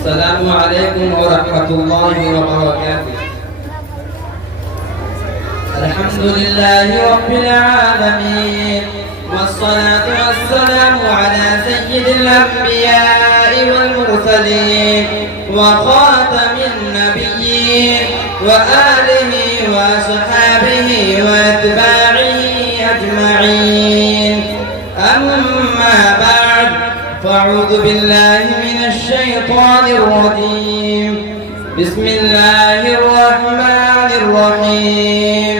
السلام عليكم ورحمة الله وبركاته. الحمد لله رب العالمين، والصلاة والسلام على سيد الأنبياء والمرسلين وخاتم النبيين وآله وصحابه وأتباعه أجمعين. أما بعد، فأعوذ بالله من الشيطان الرجيم. بسم الله الرحمن الرحيم.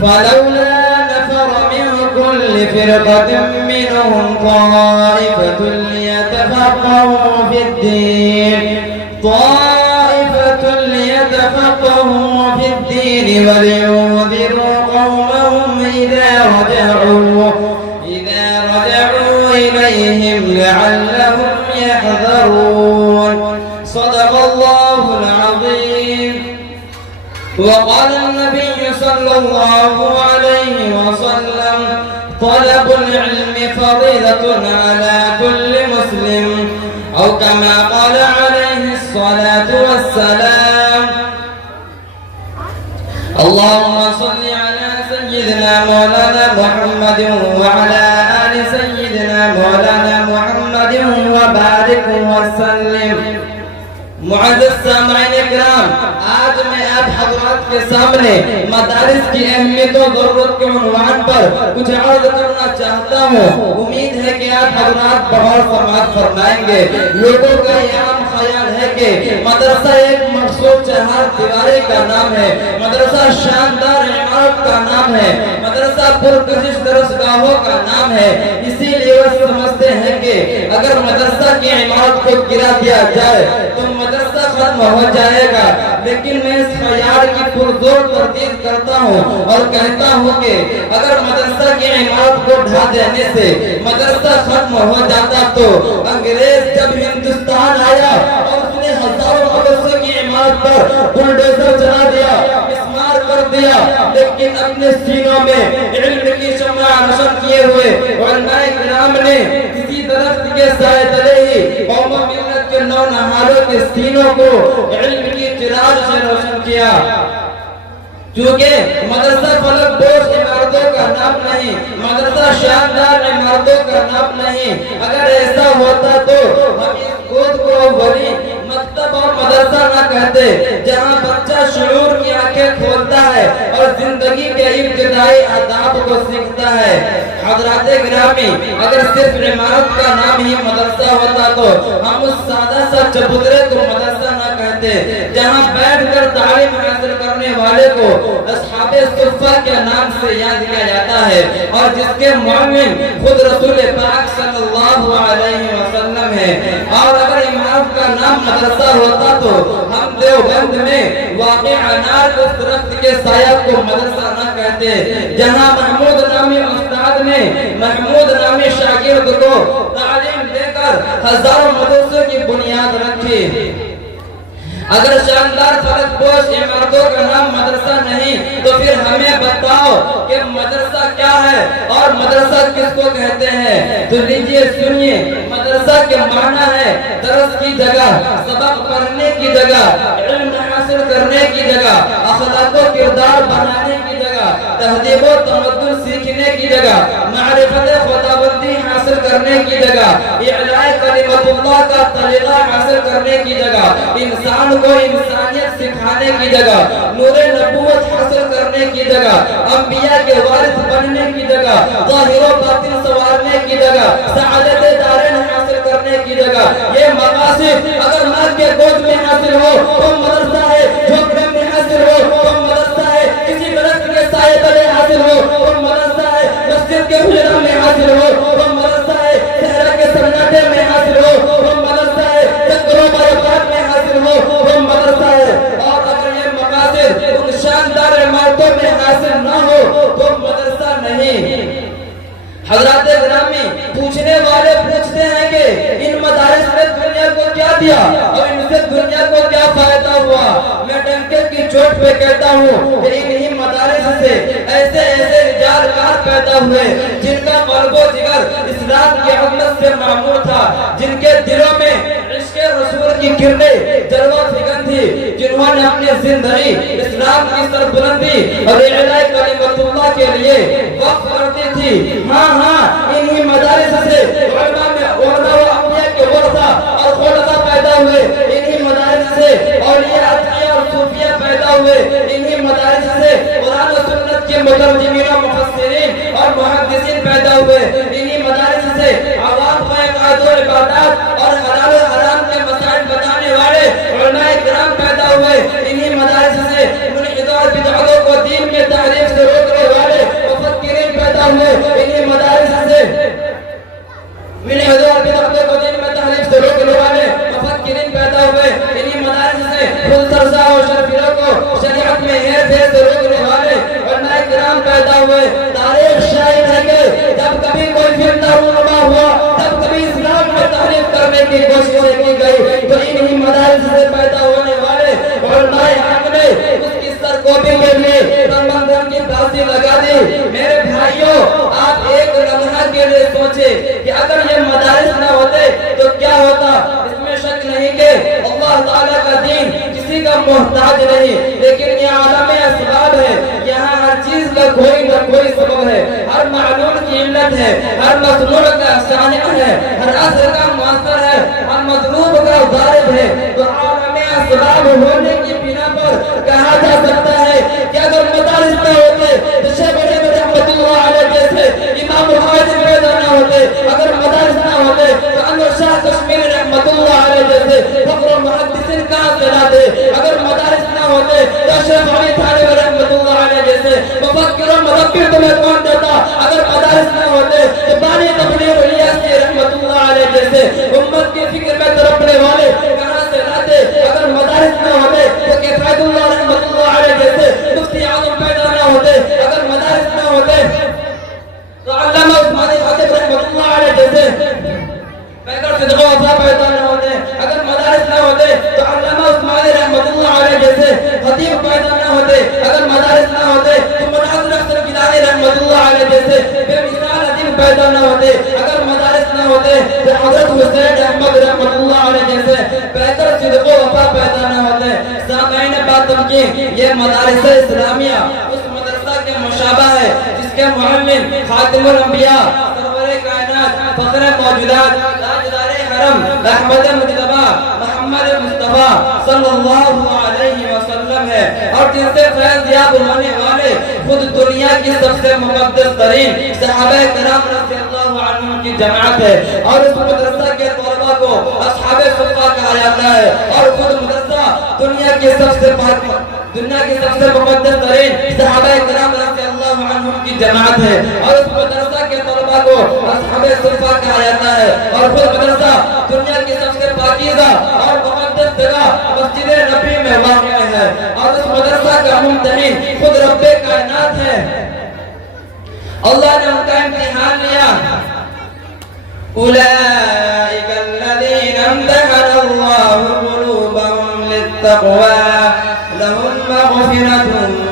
فلولا نفر من كل فرقة منهم طائفة ليتفقهوا في الدين ولينذروا قومهم إذا رجعوا إليهم لعلهم يحذرون. صدق الله العظيم. وقال النبي صلى الله عليه وسلم: طلب العلم فريضة على كل مسلم، أو كما قال عليه الصلاة والسلام. اللهم صل على سيدنا مولانا محمد وعلى آل سيدنا مولانا محمد وبارك وسلم. معزز سامعین اکرام، آج میں آپ حضرات کے سامنے مدارس کی اہمیت و ضرورت کے عنوان پر کچھ عرض کرنا چاہتا ہوں. امید ہے کہ آپ حضرات بغور سماعت فرمائیں گے. لوگوں کا یہ عام خیال ہے کہ مدرسہ ایک مخصوص چہار دیواری کا نام ہے، مدرسہ شاندار عمارت کا نام ہے، مدرسہ پرکشش درسگاہوں کا نام ہے. اسی لیے وہ سمجھتے ہیں کہ اگر مدرسہ کی عمارت کو گرا دیا جائے تو مدرسہ ختم ہو جائے گا. لیکن میں اس خیال کی پرزور تردید کرتا ہوں اور کہتا ہوں کہ اگر مدرسہ کی عمارت کو ڈھا دینے سے مدرسہ ختم ہو جاتا تو انگریز جب ہندوستان آیا اور اس نے ہزاروں مدرسوں کی عمارت پر بلڈوزر چلا دیا، مسمار کر دیا، لیکن اپنے سینوں میں علم کی شمع روشن کیے ہوئے علماء کرام نے کسی درخت کے سائے تلے ہی قوم و ملت کے نونہاروں کے سینوں کو علم کی چراغ سے روشن کیا. چونکہ مدرسہ فلک بوش عمارتوں کا نام نہیں، مدرسہ شاندار عمارتوں کا نام نہیں. اگر ایسا ہوتا تو ہم اس خود کو ولی مکتب اور مدرسہ نہ کہتے، جہاں بچہ شعور کی آنکھیں کھولتا ہے اور زندگی کے ابتدائی آداب کو سیکھتا ہے. حضرات گرامی، اگر صرف عمارت کا نام ہی مدرسہ ہوتا تو ہم اس سادہ سا چبوترے کو مدرسہ نہ کہتے، جہاں بیٹھ کر تعلیم حاصل کرنے والے کو اصحاب صفہ کے نام سے یاد کیا جاتا ہے اور جس کے معلم خود رسول پاک صلی اللہ علیہ وسلم ہے. اور اگر عمارت کا نام مدرسہ ہوتا تو ہم دیوبند میں واقع انار اس درخت کے سایہ کو مدرسہ نہ کہتے، جہاں محمود نامی استاد نے محمود نامی شاگرد کو تعلیم دے کر ہزاروں مدرسوں کی بنیاد رکھی. اگر شاندار فلک پوش عمارتوں کا نام مدرسہ نہیں تو پھر ہمیں بتاؤ کہ مدرسہ کیا ہے اور مدرسہ کس کو کہتے ہیں. تو لیجئے سنیے، مدرسہ کے معنی ہے درس کی جگہ، سبق پڑھنے کی جگہ، علم حاصل کرنے کی جگہ، اخلاق و کردار بنانے کی جگہ، تہذیب و تمدن سیکھنے کی جگہ، معرفت خداوندی حاصل کرنے کی جگہ، اعلاء کلمت اللہ کا طریقہ حاصل کرنے کی جگہ، انسان کو انسانیت سکھانے کی جگہ، نور نبوت حاصل کرنے کی جگہ، انبیاء کے وارث بننے کی جگہ، ظاہر و باطن سنوارنے کی جگہ، سعادت دارین حاصل کرنے کی جگہ. یہ مقاصد اگر ماں کے گود میں حاصل ہو تو مدرسہ ہے، جھوپڑے میں حاصل ہو تو مدرسہ ہے، کسی درخت کے سائے تلے حاصل ہو تو مدرسہ ہے، مسجد کے حجرہ میں حاصل ہو تو مدرسہ ہے، صحرا کے سناٹے میں حاصل ہو تو مدرسہ ہے، چکروں برکات میں حاصل ہو تو مدرسہ ہے. اور اگر یہ مقاصد ان شاندار عمارتوں میں حاصل نہ ہو تو مدرسہ نہیں. حضرات گرامی، پوچھنے والے پوچھتے ہیں کہ ان مدارس نے دنیا کو کیا دیا اور ان سے دنیا کو کیا فائدہ ہوا. میں ڈنکے کی چوٹ پہ کہتا ہوں کہ انہی مدارس سے ایسے رجال کار پیدا ہوئے جن کا قلب و جگر اسلام کی عظمت سے معمور تھا، جن کے دلوں میں عشق رسول کی کرنیں جلوہ فکن تھی، جنہوں نے اپنی زندگی اسلام کی سربلندی اور اعلاء کلمت اللہ کے لیے وقف کرتی تھی۔ ہاں انہی مدارس سے علماء و انبیاء کے ورثہ اور خلفاء پیدا ہوئے، انہی مدارس سے اولیاء اتقیاء اور صوفیاء پیدا ہوئے، انہی مدارس سے قرآن و سنت کے مترجمین و مفسرین اور محدثین پیدا ہوئے، انہی مدارس سے عوام کو عقائد و عبادات اور حلال و حرام کے مسائل بتانے والے علماء کرام پیدا ہوئے، انہی مدارس سے ملحدوں اور بدعتوں کو دین کے تحریف سے روکنے والے مفکرین پیدا ہوئے، انہی مدارس سے ملحدوں اور بدعتوں کو دین میں تحریف سے روکنے والے مفکرین پیدا ہوئے، انہی مدارس سے خود سرزا و شرفیوں کو شریعت میں ہیر پھیر سے روکنے والے علماء کرام پیدا ہوئے۔ تاریخ شاہد ہے کہ جب کبھی کوئی فتنہ رونما ہوا، جب کبھی اسلام میں تحریف کرنے کی کوششیں کی گئی، تو انہی مدارس سے پیدا ہونے والے علماء حق نے اس کی سرکوبی کے لیے سمندر کی پھانسی لگا دی۔ میرے بھائیوں، آپ ایک لمحہ کے لیے سوچیں کہ اگر یہ مدارس نہ ہوتے تو کیا ہوتا؟ اس میں شک نہیں کہ اللہ تعالیٰ کا دین کسی کا محتاج نہیں، لیکن یہ عالم اسباب ہے، یہاں ہر چیز کا کوئی نہ کوئی سبب ہے، ہر معلوم کی علت ہے، ہر مصنوع کا صانع ہے، ہر اثر کا مؤثر ہے، ہر مطلوب کا ضارب ہے۔ تو عالم اسباب ہونے کی بنا پر کہا جا سکتا ہے کہ اگر مدارس نہ ہوتے تو شیخ ابراہیم رحمۃ اللہ علیہ جیسے امام الحدیث پیدا نہ ہوتے، اگر مدارس نہ ہوتے تو انور شاہ کشمیری رحمۃ اللہ علیہ جیسے فقر و محدثین کہاں سے لاتے، اگر مدارس نہ ہوتے تو اشرف علی تھانوی رحمۃ اللہ علیہ جیسے مفکر و مربی تمہیں کون دیتا، اگر مدارس نہ ہوتے تو بانی تبلیغ الیاسی رحمۃ اللہ علیہ جیسے امت کی فکر میں تڑپنے والے کہاں سے لاتے، اگر مدارس نہ ہوتے تو کفایت اللہ رحمۃ اللہ علیہ جیسے مفتی اعظم پیدا نہ ہوتے، اگر مدارس نہ ہوتے تو علامہ عثمان خطیب رحمۃ اللہ علیہ جیسے پیغمبر صدق و وفا پیدا نہ ہوتے، اگر مدارس نہ ہوتے تو علامہ عثمان رحمۃ اللہ علیہ جیسے خطیب پیدا نہ ہوتے، اگر مدارس نہ ہوتے تو مناظر افضل گیلانی رحمۃ اللہ علیہ جیسے بے مثال ادیب پیدا نہ ہوتے، اگر مدارس نہ ہوتے تو حضرت حسین احمد رحمۃ اللہ علیہ جیسے بہتر صدق و وفا پیدا نہ ہوتے۔ سامعین بات کی یہ مدارس اسلامیہ اس مدرسہ کے مشابہ ہے جس کے معلم خاتم الانبیاء سرور کائنات فخر موجودات تاجدار حرم احمد مجتبی محمد مصطفیٰ صلی اللہ علیہ وسلم ہے، اور جن سے فیض یاب ہونے والے خود دنیا کی سب سے مقدس ترین صحابہ کرام رضی اللہ عنہم کی جماعت ہے، اور اس مدرسہ کے طلباء کو اصحاب صفہ کہا جاتا ہے، اور خود مدرسہ دنیا کی سب سے مقدس ترین صحابہ کرام رضی اللہ عنہم کی جماعت ہے، اور اس مدرسہ کے طلباء کو اصحاب صفہ کہا جاتا ہے، اور خود مدرسہ دنیا کی سب سے پاکیزہ اور مقدس جگہ مسجد نبی میں واقع ہے، اور اس مدرسہ کا ممتحن خود رب کائنات ہے۔ اللہ نے ان کا امتحان لیا، اولئک الذین امتحن اللہ قلوبهم للتقوی لهم مغفرۃ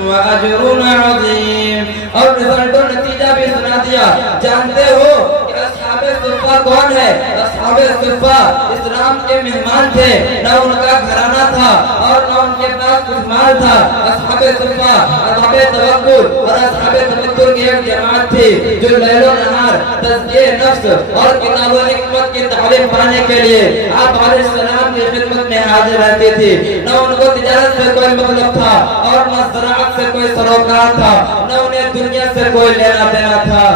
واجر عظیم، اور رزلٹ و نتیجہ بھی سنا دیا۔ جانتے ہو کہ اصحاب صفہ کون ہے؟ اصحاب صفہ اسلام کے مہمان تھے، نہ ان کا گھرانہ تھا اور نہ ان کے پاس کچھ مال تھا۔ اصحاب صفہ اصحاب توکل اور اصحاب تمکن کی ایک جماعت تھی جو لیل و نہار تزکیہ نفس اور کتاب و حکمت کی تعلیم پانے کے لیے آپ علیہ السلام کی خدمت میں حاضر رہتی تھی۔ نہ ان کو تجارت سے کوئی مطلب تھا اور نہ زراعت سے کوئی سروکار تھا، نہ انہیں دنیا سے کوئی لینا دینا تھا۔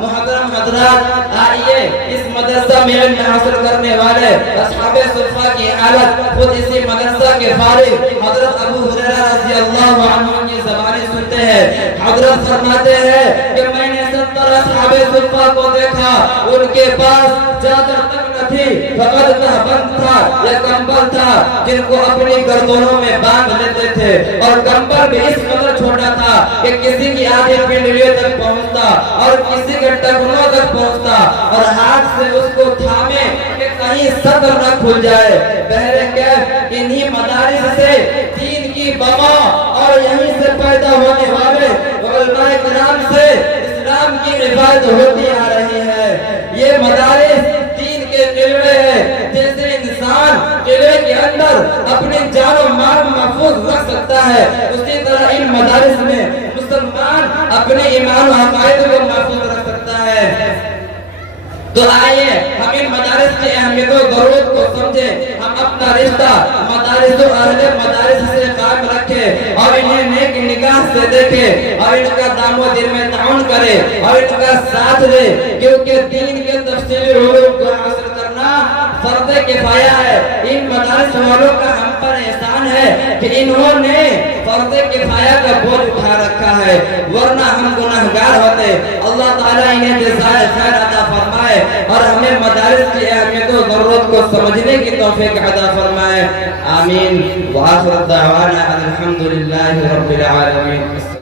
محترم حضرات، آئیے اس مدرسہ میں علم حاصل کرنے والے اصحاب صفہ کی حالت خود اسی مدرسہ کے فارغ حضرت ابو ہریرہ رضی اللہ عنہ کی زبانی سنتے ہیں۔ حضرت فرماتے ہیں کہ میں نے 70 اصحاب صفہ کو دیکھا، ان کے پاس چادر تک نہ تھی، فقط تہبند تھا یا کمبل تھا جن کو اپنی گردنوں میں باندھ لیتے تھے، اور کمبل بھی اس قدر چھوٹا تھا کہ کسی کی آدھی پنڈلیوں تک پہنچتا اور کسی کے ٹخنوں تک پہنچتا، اور ہاتھ سے اس کو تھامے کہ کہیں صدر نہ کھل جائے۔ بہرکیف انہی مدارس سے دین کی بما اور یہیں سے پیدا ہونے والے علماء کرام سے اسلام کی حفاظت ہوتی آ رہی ہے۔ یہ مدارس دین کے قلعے ہیں، جیسے انسان قلعے کی اندر اپنی جان و مال محفوظ رکھ سکتا ہے، اسی طرح ان مدارس میں مسلمان اپنے ایمان و عقائد کو محفوظ رکھ سکتا ہے۔ تو آئیے ہم ان مدارس کی اہمیت و ضرورت کو سمجھیں، ہم اپنا رشتہ مدارس و اہل مدارس سے قائم رکھیں اور انہیں نیک نگاہ سے دیکھیں اور ان کا دام و دل میں تعاون کریں اور ان کا ساتھ دیں، کیونکہ دین کے تفصیلی علوم کو حاصل کرنا فرض کفایہ ہے۔ ان مدارس والوں کا ہم پر احسان ہے کہ انہوں نے فرض کفایہ کا بوجھ اٹھا رکھا ہے، ورنہ ہم گناہگار ہوتے۔ اللہ تعالیٰ انہیں جزائے خیر عطا فرمائے اور ہمیں مدارس کی اہمیت و ضرورت کو سمجھنے کی توفیق عطا فرمائے، آمین۔ وآخر دعوانا الحمدللہ رب العالمین۔